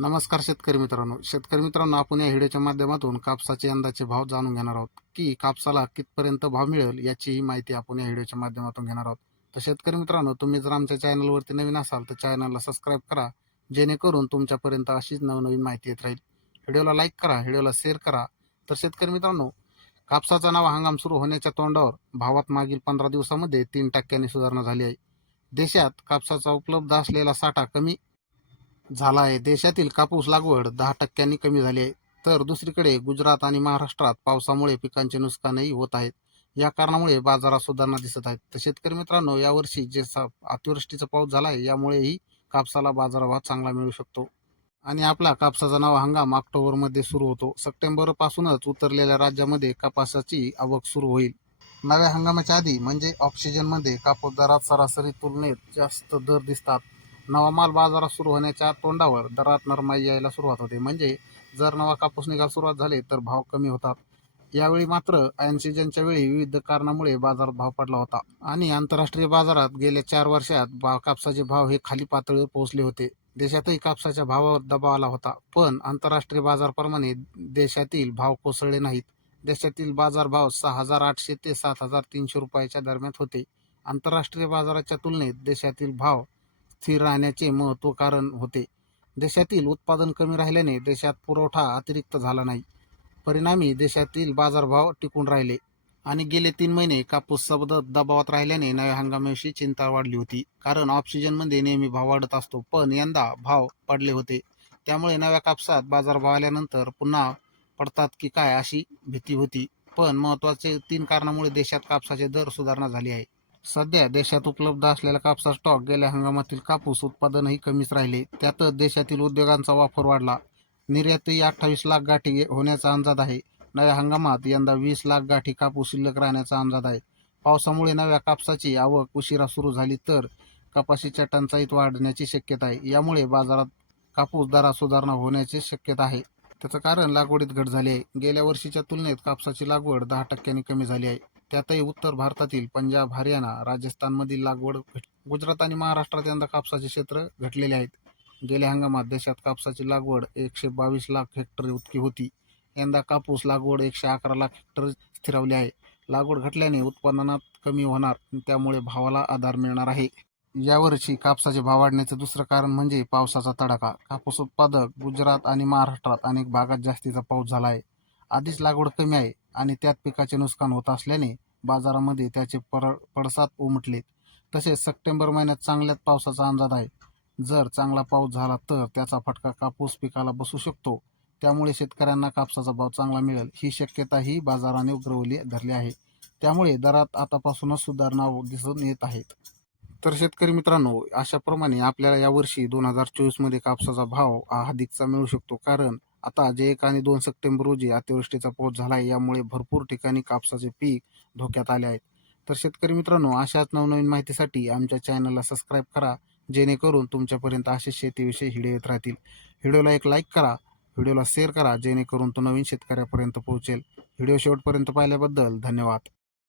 नमस्कार शेतकरी मित्रांनो. शेतकरी मित्रांनो आपण या व्हिडिओच्या माध्यमातून कापसाचे यंदाचे भाव जाणून घेणार आहोत की कापसाला कितपर्यंत भाव मिळेल याचीही माहिती आपण या व्हिडिओच्या माध्यमातून घेणार आहोत. तर शेतकरी मित्रांनो तुम्ही जर आमच्या चॅनलवरती नवीन असाल तर चॅनलला सबस्क्राईब करा जेणेकरून तुमच्यापर्यंत अशीच नवनवीन माहिती येत राहील. व्हिडिओला लाईक करा व्हिडिओला शेअर करा. तर शेतकरी मित्रांनो कापसाचा नवा हंगाम सुरू होण्याच्या तोंडावर भावात मागील पंधरा दिवसामध्ये तीन टक्क्यांनी सुधारणा झाली आहे. देशात कापसाचा उपलब्ध असलेला साठा कमी झाला आहे देशातील कापूस लागवड दहा टक्क्यांनी कमी झाली आहे. तर दुसरीकडे गुजरात आणि महाराष्ट्रात पावसामुळे पिकांचे नुकसानही होत आहेत. या कारणामुळे बाजारात सुधारणा दिसत आहेत. तर शेतकरी मित्रांनो यावर्षी जे अतिवृष्टीचा पाऊस झाला आहे यामुळेही कापसाला बाजारभाव चांगला मिळू शकतो. आणि आपला कापसाचा नवा हंगाम ऑक्टोबरमध्ये सुरू होतो. सप्टेंबरपासूनच उतरलेल्या राज्यामध्ये कापसाची आवक सुरू होईल. नव्या हंगामाच्या आधी म्हणजे ऑक्सिजनमध्ये कापूस दरात सरासरी तुलनेत जास्त दर दिसतात. नवा माल बाजारात सुरू होण्याच्या तोंडावर दरात नरमाई यायला सुरुवात होते. म्हणजे जर नवा कापूस निघायला सुरुवात झाली तर भाव कमी होतात. यावेळी मात्र ऐन सीजनच्या वेळी विविध कारणामुळे बाजारात भाव पडला होता. आणि आंतरराष्ट्रीय बाजारात गेल्या चार वर्षात भाव कापसाचे भाव हे खाली पातळीवर पोहोचले होते. देशातही कापसाच्या भावावर दबाव आला होता. पण आंतरराष्ट्रीय बाजारप्रमाणे देशातील भाव कोसळले नाहीत. देशातील बाजारभाव सहा हजार आठशे ते सात हजार तीनशे रुपयाच्या दरम्यान होते. आंतरराष्ट्रीय बाजाराच्या तुलनेत देशातील भाव स्थिर राहण्याचे महत्त्व कारण होते. देशातील उत्पादन कमी राहिल्याने देशात पुरवठा अतिरिक्त झाला नाही. परिणामी देशातील बाजारभाव टिकून राहिले आणि गेले तीन महिने कापूस सतत दबावात राहिल्याने नव्या हंगामाविषयी चिंता वाढली होती. कारण ऑक्सिजनमध्ये नेहमी भाव वाढत असतो पण यंदा भाव पडले होते. त्यामुळे नव्या कापसात बाजारभाव आल्यानंतर पुन्हा पडतात की काय अशी भीती होती. पण महत्त्वाचे तीन कारणामुळे देशात कापसाचे दर सुधारणा झाली आहे. सध्या देशात उपलब्ध असलेला कापसा स्टॉक गेल्या हंगामातील कापूस उत्पादनही कमीच राहिले. त्यातच देशातील उद्योगांचा वापर वाढला. निर्यातही अठ्ठावीस लाख गाठी होण्याचा अंदाज आहे. नव्या हंगामात यंदा वीस लाख गाठी कापूस शिल्लक राहण्याचा अंदाज आहे. पावसामुळे नव्या कापसाची आवक उशिरा सुरू झाली तर कपाशीच्या टंचाईत वाढण्याची शक्यता आहे. यामुळे बाजारात कापूस दरात सुधारणा होण्याची शक्यता आहे. त्याचं कारण लागवडीत घट झाली आहे. गेल्या वर्षीच्या तुलनेत कापसाची लागवड दहा टक्क्यांनी कमी झाली आहे. त्यातही उत्तर भारतातील पंजाब हरियाणा राजस्थानमधील लागवड घट- गुजरात आणि महाराष्ट्रात यंदा कापसाचे क्षेत्र घटलेले आहेत. गेल्या हंगामात देशात कापसाची लागवड एकशे बावीस लाख हेक्टर इतकी होती. यंदा कापूस लागवड एकशे अकरा लाख हेक्टर स्थिरावली आहे. लागवड घटल्याने उत्पादनात कमी होणार त्यामुळे भावाला आधार मिळणार आहे. यावर्षी कापसाचे भाव वाढण्याचं दुसरं कारण म्हणजे पावसाचा तडाखा. कापूस उत्पादक गुजरात आणि महाराष्ट्रात अनेक भागात जास्तीचा पाऊस झाला आहे. आधीच लागवड कमी आहे आणि त्यात पिकाचे नुकसान होत असल्याने बाजारामध्ये त्याचे पर पडसाद उमटलेत. तसेच सप्टेंबर महिन्यात चांगल्यात पावसाचा अंदाज आहे. जर चांगला पाऊस झाला तर त्याचा फटका कापूस पिकाला बसू शकतो. त्यामुळे शेतकऱ्यांना कापसाचा भाव चांगला मिळेल ही शक्यताही बाजाराने उग्रवली धरली आहे. त्यामुळे दरात आतापासूनच सुधारणा दिसून येत आहेत. तर शेतकरी मित्रांनो अशाप्रमाणे आपल्याला यावर्षी दोन हजार चोवीसमध्ये कापसाचा भाव हा अधिकचा मिळू शकतो. कारण आता जे एक आणि दोन सप्टेंबर रोजी अतिवृष्टीचा पाऊस झाला आहे यामुळे भरपूर ठिकाणी कापसाचे पीक धोक्यात आले आहेत. तर शेतकरी मित्रांनो अशाच नवनवीन माहितीसाठी आमच्या चॅनलला सबस्क्राईब करा जेणेकरून तुमच्यापर्यंत असे शेतीविषयी हिडे येत राहतील. व्हिडिओला एक लाईक करा व्हिडिओला शेअर करा जेणेकरून तो नवीन शेतकऱ्यापर्यंत पोहोचेल. व्हिडिओ शेवटपर्यंत पाहिल्याबद्दल धन्यवाद.